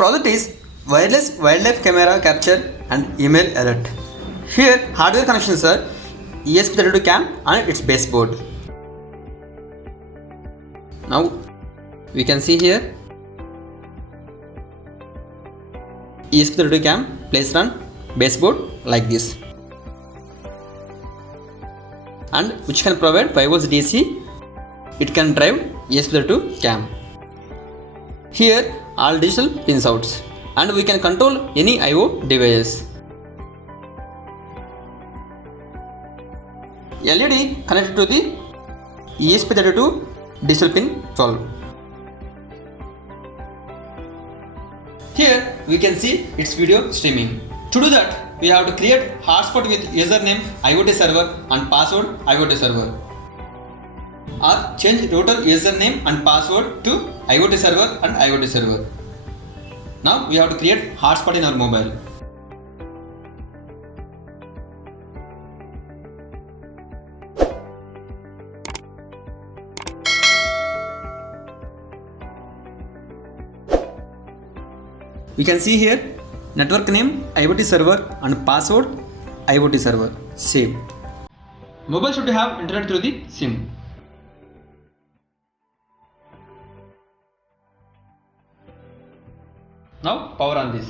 project is wireless wildlife camera capture and email alert. Here hardware connections are ESP32 CAM and its baseboard. Now we can see here ESP32 CAM placed on baseboard like this, and which can provide 5 volts DC. It can drive ESP32 CAM. Here all digital pins outs, and we can control any IO devices. LED connected to the ESP32 digital pin 12. Here we can see its video streaming. To do that, we have to create hotspot with username IoT server and password IoT server, or change router username and password to IoT server and IoT server. Now we have to create hotspot in our mobile. We can see here network name IoT server and password IoT server. Save. Mobile should have internet through the SIM. Now power on this.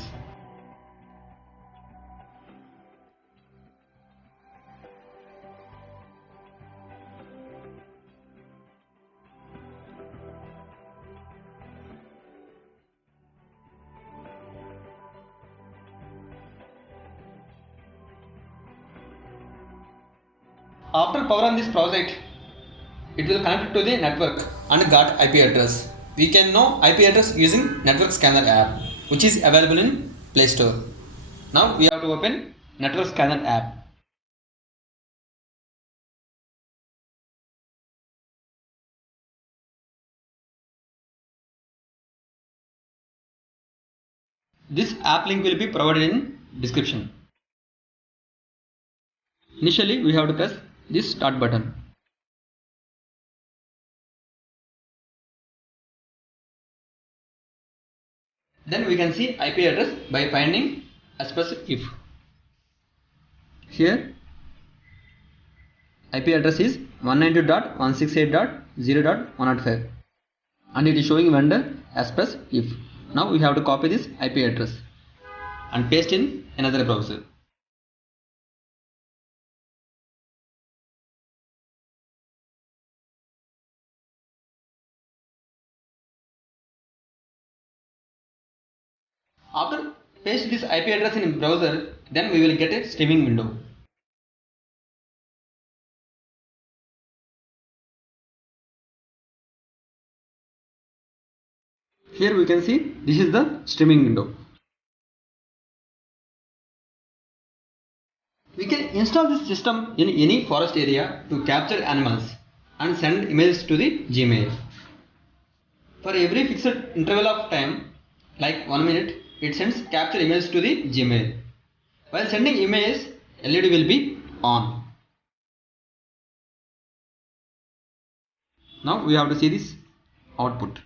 After power on this project, it will connect to the network and got IP address. We can know IP address using Network Scanner app, which is available in Play Store. Now we have to open Network Scanner app. This app link will be provided in description. Initially we have to press this start button. Then we can see IP address by finding as if. Here IP address is 192.168.0.105 and it is showing vendor as if. Now we have to copy this IP address and paste in another browser. After paste this IP address in browser, then we will get a streaming window. Here we can see this is the streaming window. We can install this system in any forest area to capture animals and send emails to the Gmail. For every fixed interval of time, like 1 minute, it sends capture emails to the Gmail. While sending emails, LED will be on. Now we have to see this output.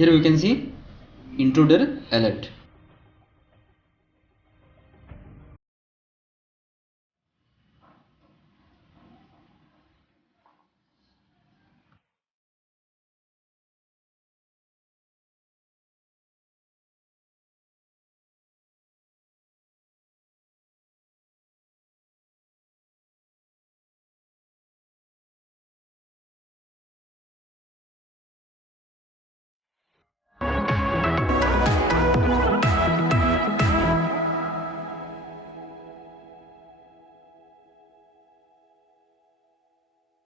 Here we can see intruder alert.